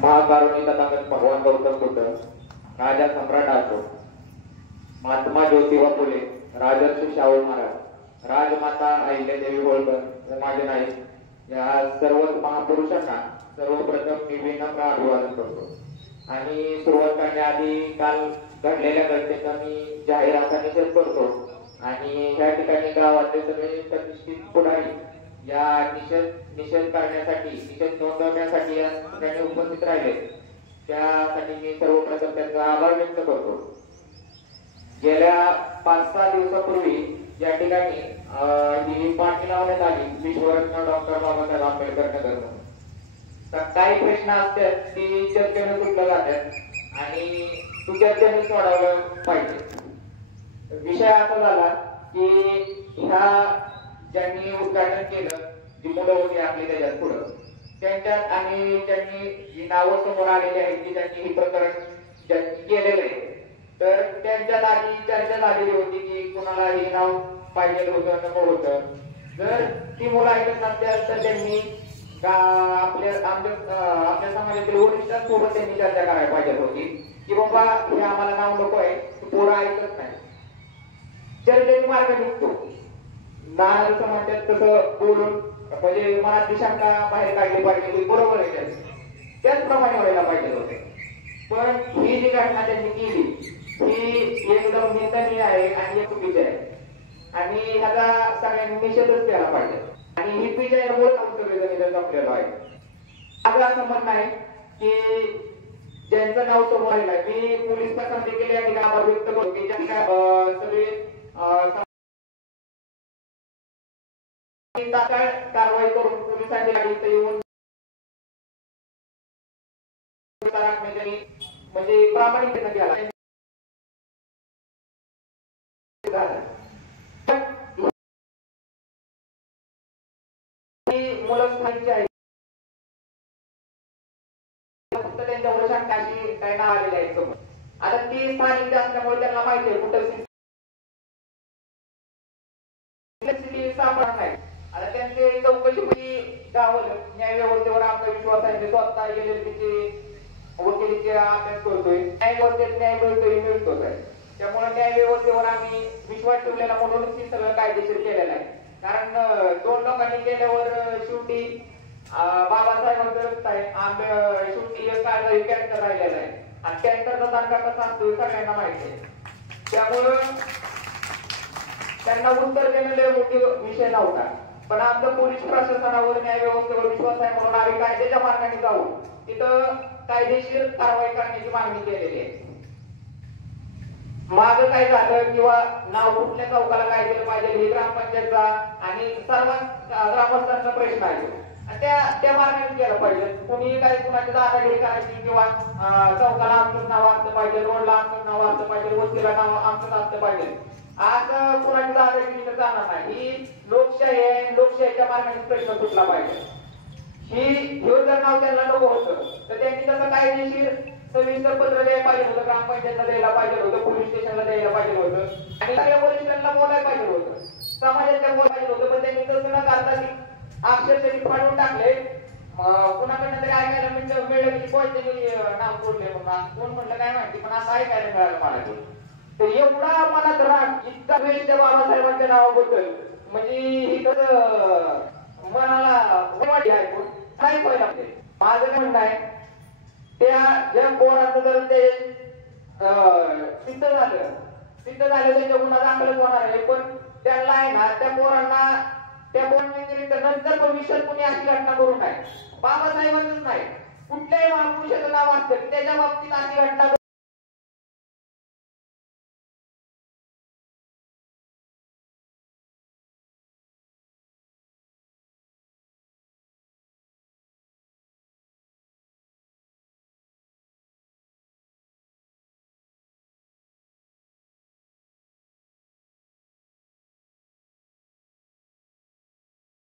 महाकारुणी तथागत भगवान गौतम बुद्ध, राजा सम्राट अशोक, महात्मा ज्योतिबा फुले, राजर्षी शाहू महाराज, राजमाता अहिल्यादेवी होळकर, उमाजी नाईक या सर्व महापुरुषांना सर्वप्रथम मी विनम्र अभिवादन करतो। आणि सुरुवात करण्याआधी काल घडलेल्या घटनेचा मी जाहीर असा निषेध करतो आणि या ठिकाणी गावातले सगळे प्रतिष्ठित पुढारी या निषेध करण्यासाठी निषेध नोंदवण्यासाठी या ठिकाणी उपस्थित राहिले, त्यासाठी मी सर्वप्रथम त्यांचा आभार व्यक्त करतो। गेल्या 5-6 दिवसापूर्वी या ठिकाणी ही पाठी लावण्यात आली विश्वरत्न डॉक्टर बाबासाहेब आंबेडकर नगर म्हणून। तर काही प्रश्न असतात ती चर्चेने सुटल्या जातात आणि ती चर्चेने सोडवलं पाहिजे। विषय असा झाला की ह्या ज्यांनी उद्घाटन केलं, जी मुलं होती आपली त्याच्यात पुढं, त्यांच्यात आणि त्यांनी जी नावं समोर आलेली आहेत की त्यांनी ही प्रकरण केलेलं आहे, तर त्यांच्यात आधी चर्चा झालेली होती की कुणाला हे नाव पाहिजे होतं नको होतं। जर ती मुलं ऐकत नसतील तर त्यांनी आपल्या समाजातील वरिष्ठांसोबत त्यांनी चर्चा करायला पाहिजे होती की बाबा हे आम्हाला नाव नको आहे, पोरं ऐकत नाही। चर्चेने मार्ग निघतो, नाना जसं म्हणतात तसं बोलून म्हणजे मनात शंका बाहेर काढली पाहिजे, बरोबर आहे त्याचप्रमाणे व्हायला पाहिजे होते। पण ही जी घटना त्यांनी केली ही एकदम निंदनीय आहे आणि चुकीची आहे आणि ह्याचा सगळ्यांनी निषेधच केला पाहिजे आणि ही विजयामुळे सगळेजण जमलेलो आहे। माझं असं म्हणणं आहे की ज्यांचं नाव समोर आलेलं आहे, मी पोलीस प्रशासन देखील या ठिकाणी आभार व्यक्त करतो की सगळे तात्काळ कारवाई करून पोलिसांनी गाडीत येऊन म्हणजे प्रामाणिकपणे केला। मुलं स्थानिक आहेत, फक्त त्यांच्या वर्षांत काही नाव आलेले आहेत समोर। आता ती स्थानिक असल्यामुळे त्यांना माहिती आहे कुठं सापडणार नाही। आता त्यांची चौकशी गावलं, न्याय व्यवस्थेवर आमचा विश्वास आहे, स्वतः LLB वकिलीचे अभ्यास करतोय, न्याय व्यवस्थेत न्याय मिळतोच आहे, त्यामुळे न्याय व्यवस्थेवर आम्ही विश्वास ठेवलेला म्हणूनच हे सगळं कायदेशीर केलेलं आहे। कारण 2 लोकांनी केल्यावर शेवटी बाबासाहेबांचं रस्ता आहे, शेवटी कॅन्सर राहिलेला आहे आणि कॅन्सरचा दांडा कसा असतो सगळ्यांना माहिती आहे, त्यामुळं त्यांना उत्तर देणं मोठी विषय नव्हता। पण आमचा पोलीस प्रशासनावर न्याय व्यवस्थेवर विश्वास आहे म्हणून आम्ही कायद्याच्या मार्गाने जाऊन तिथं कायदेशीर कारवाई करण्याची मागणी केलेली आहे। माग काय झालं किंवा नाव कुठल्या चौकाला काय दिलं पाहिजे हे ग्रामपंचायतचा आणि सर्व ग्रामस्थांचा प्रश्न आहे, त्या मार्गाने केलं पाहिजे। कुणी काही कुणाची दादागिरी करायची किंवा चौकाला आमचं नाव असलं पाहिजे, रोडला आमचं नाव असलं पाहिजे, वस्तीला नाव आमचं असलं पाहिजे, आज कुणाची दादागिरी तर जाणार नाही। ही लोकशाही आहे, लोकशाहीच्या मार्गाने प्रश्न सुटला पाहिजे। ही जर नाव त्यांना नको होतं तर त्यांनी तसं कायदेशीर सविस्तर पत्र द्यायला पाहिजे होतं, ग्रामपंचायतला द्यायला पाहिजे होतं, पोलीस स्टेशनला द्यायला पाहिजे होतं आणि सगळ्या वरिष्ठांना बोलायला पाहिजे होतं, समाजाच्या बोलायला पाहिजे होतं। पण त्यांनी तसं न करता अक्षरशः फाडून टाकले। कुणाकडनं तरी ऐकायला मिळलं की त्यांनी नाव सोडले म्हणून, कोण म्हटलं काय माहिती, पण असं ऐकायला मिळालं मला। तर एवढा मनात राग, इतका द्वेष त्या बाबासाहेबांच्या नावाबद्दल म्हणजे ही तर मनाला वाटी ऐकून नाही पाहिजे। माझं म्हणणं आहे त्या ज्या पोरांचं जर ते सिद्ध झालं त्यांच्या गुन्हा दाखल होणार आहे, पण त्यांना आहे ना त्या पोरांना नंतर भविष्यात कुणी अशी घटना करू नये। बाबासाहेबांच नाही कुठल्याही महापुरुषाचं नाव असतं त्याच्या बाबतीत अशी घटना